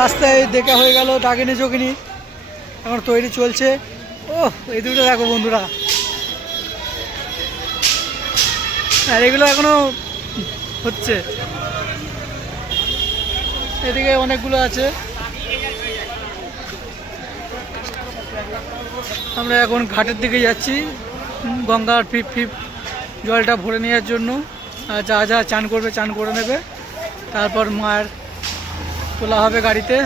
রাস্তায় দেখা হয়ে গেল, ডাকিনি যোগিনী এখন তৈরি চলছে। ও এই দুটো দেখো বন্ধুরা। আর এগুলো এখনও হচ্ছে। এদিকে অনেকগুলো আছে। আমরা এখন ঘাটের দিকে যাচ্ছি, গঙ্গার ফিপ ফিপ জলটা ভরে নেওয়ার জন্য। আর যা যা চান করবে, চান করে নেবে। তারপর মায়ের তোলা হবে গাড়িতে।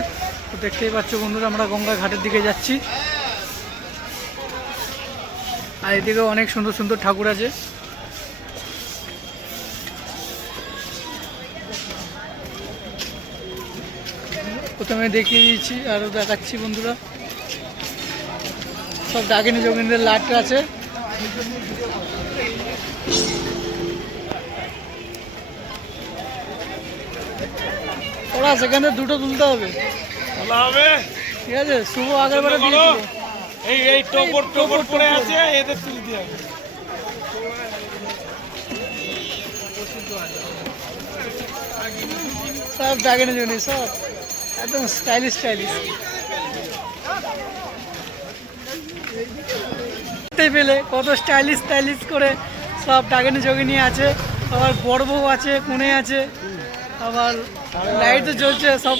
তো দেখতেই পাচ্ছ বন্ধুরা, আমরা গঙ্গা ঘাটের দিকে যাচ্ছি। আর এদিকে অনেক সুন্দর সুন্দর ঠাকুর আছে। প্রথমে দেখিয়ে দিয়েছি আরও দেখাচ্ছি বন্ধুরা। সব ডাকিনি যোগিনীদের লাট আছে। ওরা সেখানে দুটো তুলতে হবে। হবে। ঠিক আছে শুভ আগের বারে এই এই টোপর টোপর পড়ে আছে এদের তুলতে হবে। সব ডাকিনি যোগিনী সব। একদম স্টাইলিশ স্টাইলিশ পেলে কত স্টাইলিশ স্টাইলিশ করে সব ডাকিনি যোগিনী আছে। আবার বড় বউ আছে কোণে আছে। আবার লাইটও জ্বলছে সব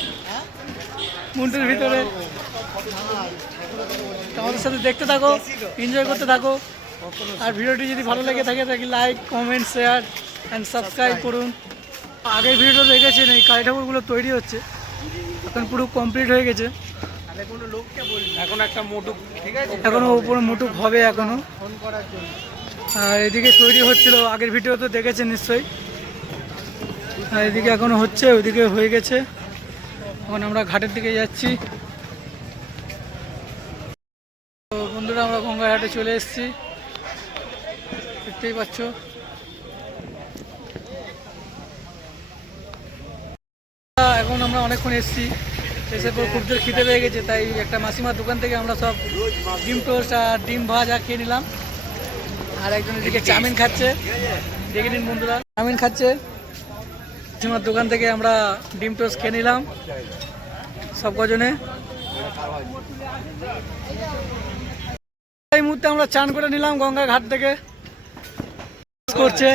মুন্ডুর ভিতরে। তো আমাদের সাথে দেখতে থাকো এনজয় করতে থাকো। আর ভিডিওটি যদি ভালো লেগে থাকে তাহলে like comment share and subscribe করুন। আগের ভিডিও দেখেছেন এই কালী ঠাকুরগুলো তৈরি হচ্ছে। এখন পুরো কমপ্লিট হয়ে গেছে। এখন একটা মোটু ঠিক আছে? এখনও উপরে মুটুক হবে এখনও। আর এদিকে তৈরি হচ্ছিল আগের ভিডিও তো দেখেছেন নিশ্চয়ই। আর এদিকে এখনও হচ্ছে, ওইদিকে হয়ে গেছে। এখন আমরা ঘাটের দিকে যাচ্ছি। তো বন্ধুরা, আমরা গঙ্গার ঘাটে চলে এসেছি। দেখতেই পাচ্ছ। এখন আমরা অনেকক্ষণ এসেছি। এসে পর খুব জোর খিদে পেয়ে গেছে, তাই একটা মাসিমার দোকান থেকে আমরা সব ডিম টোস্ট আর ডিম ভাজা খেয়ে নিলাম। আর একজন এদিকে চাউমিন খাচ্ছে। দেখে নিন বন্ধুরা। চাউমিন খাচ্ছে। মাসিমার দোকান থেকে আমরা ডিম টোস্ট খেয়ে নিলাম। সব কজনে। এই মুহূর্তে আমরা চান করে নিলাম গঙ্গা ঘাট থেকে। করছে।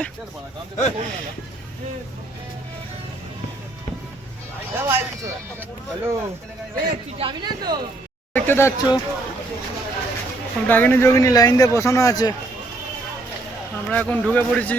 দেখতে পাচ্ছ ডাকিনী যোগিনী লাইন দিয়ে বসানো আছে। আমরা এখন ঢুকে পড়েছি।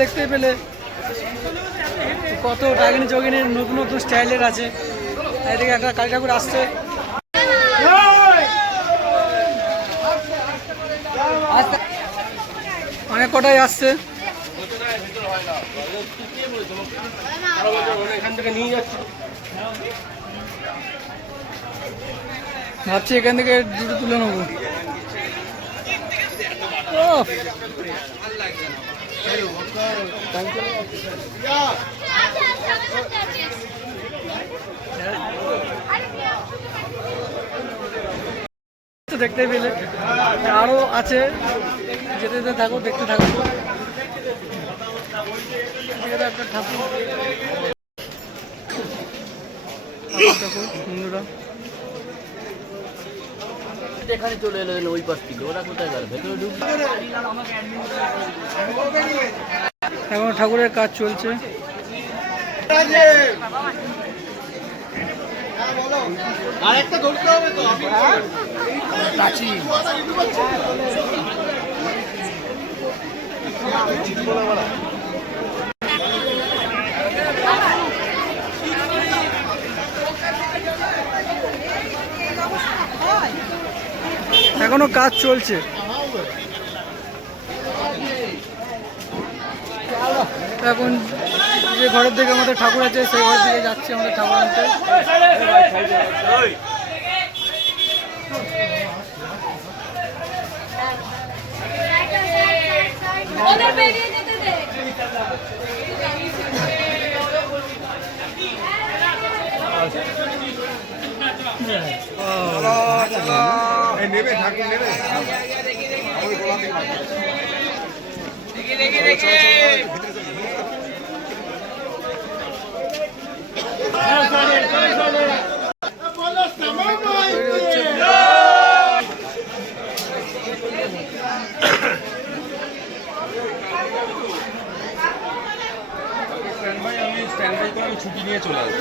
দেখতে পেলে। কত ডাকিনী যোগিনীর নতুন নতুন স্টাইলের আছে। এদিকে একটা কালী ঠাকুর আসছে। অনেক কটাই আসছে। ভাবছি এখান থেকে দুটো তুলে নেব। দেখতে পেলে। আরও আছে। যেতে যেতে থাকো দেখতে থাকো। ঠাকুর। হেঁটে এখানে চলে ওই পাশ থেকে। ওরা কোথায় গেল? ভেতরে ঢুকবে এখন ঠাকুরের কাজ চলছে। আরেকটা ধরতে হবে তো আমি কাছি এখনও কাজ চলছে। এখন যে ঘরের দিকে আমাদের ঠাকুর আছে, সেই ঘরের দিকে যাচ্ছে আমাদের ঠাকুর আনতে। ওদের বেরিয়ে যেতে দে। নেবে ঠাকুর নেবে তৈরি হচ্ছে আমি স্ট্যান্ড করে আমি ছুটি নিয়ে চলে আসব।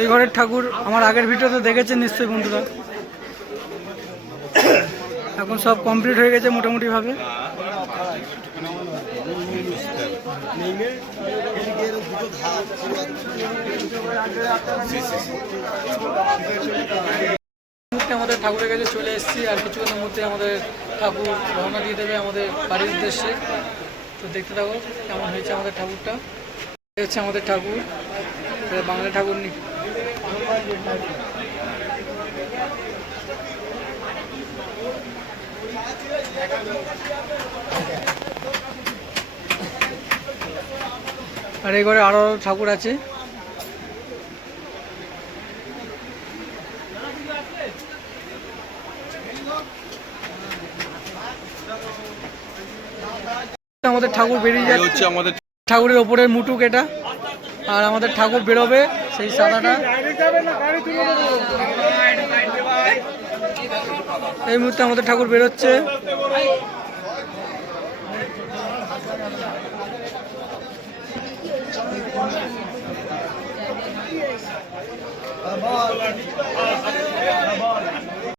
এই ঘরের ঠাকুর আমার আগের ভিডিওতে দেখেছেন নিশ্চয়ই বন্ধুরা। এখন সব কমপ্লিট হয়ে গেছে মোটামুটি ভাবে মুহূর্তে আমাদের ঠাকুরের কাছে চলে এসেছি আর কিছুক্ষণের মধ্যে আমাদের ঠাকুর রওনা দিয়ে দেবে আমাদের বাড়ির উদ্দেশ্যে। তো দেখতে থাকো কেমন হয়েছে আমাদের ঠাকুরটা। হচ্ছে আমাদের ঠাকুর বাংলা ঠাকুর নি আর এই ঘরে আরও ঠাকুর আছে। আমাদের ঠাকুর বেরিয়ে যাচ্ছে। হচ্ছে আমাদের ঠাকুরের ওপরের মুটুক এটা। আর আমাদের ঠাকুর বেরোবে সেই সাদাটা। এই মুহূর্তে আমাদের ঠাকুর বেরোচ্ছে।